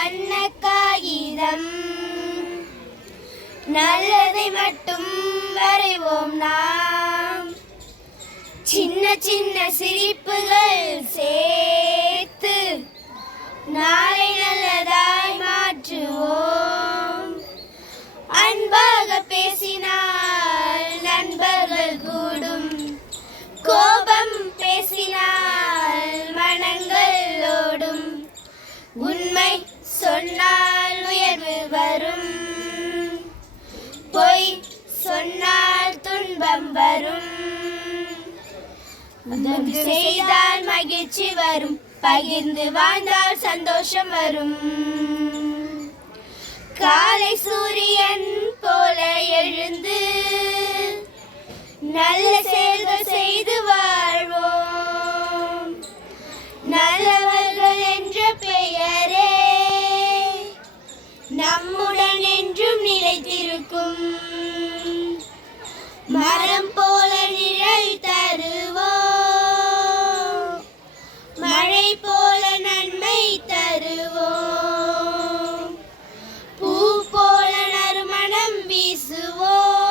வண்ண காகிதம், நல்லதை மட்டும் வரைவோம் நாம். சின்ன சின்ன சிரிப்புகள் சேர்த்து நாளை நல்லதாய் மாற்றுவோம். அன்பாக பேசினால் நண்பர்கள் கூடும், கோபம் பேசினால் மனங்கள் ஓடும். உண்மை சொன்னால் உயர்வு வரும், பொய் சொன்னால் துன்பம் வரும். உதவி செய்தால் மகிழ்ச்சி வரும், பகிர்ந்து வாழ்ந்தால் சந்தோஷம் வரும். காலை சூரியன் போல எழுந்து நல்ல செயல்கள் செய்து வாழ்வோம். நல்லவர்கள் என்ற பெயரே நம்முடன் என்றும் நிலைத்திருக்கும். மரம் போல நிழல் தருவோம், மழை போல நன்மை தருவோம். பூ போல நறுமணம் வீசுவோம்,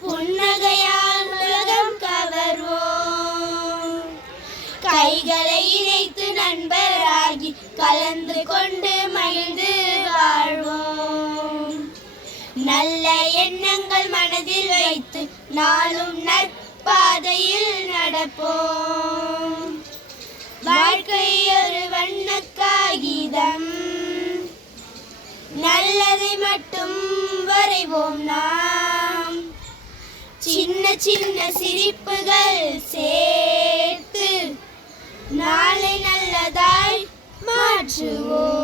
புன்னகையால் உலகம் கவர்வோம். கைகளை இணைத்து நண்பராகி கலந்து கொண்டு மகிழ்ந்து வாழ்வோம். நல்ல எண்ணங்கள் மனதில் வைத்து நாளும் நற்பாதையில் நடப்போம். வாழ்க்கை ஒரு வண்ண காகிதம், நல்லதை மட்டும் வரைவோம் நாம். சின்ன சின்ன சிரிப்புகள் சேர்த்து நாளை நல்லதாய் மாற்றுவோம்.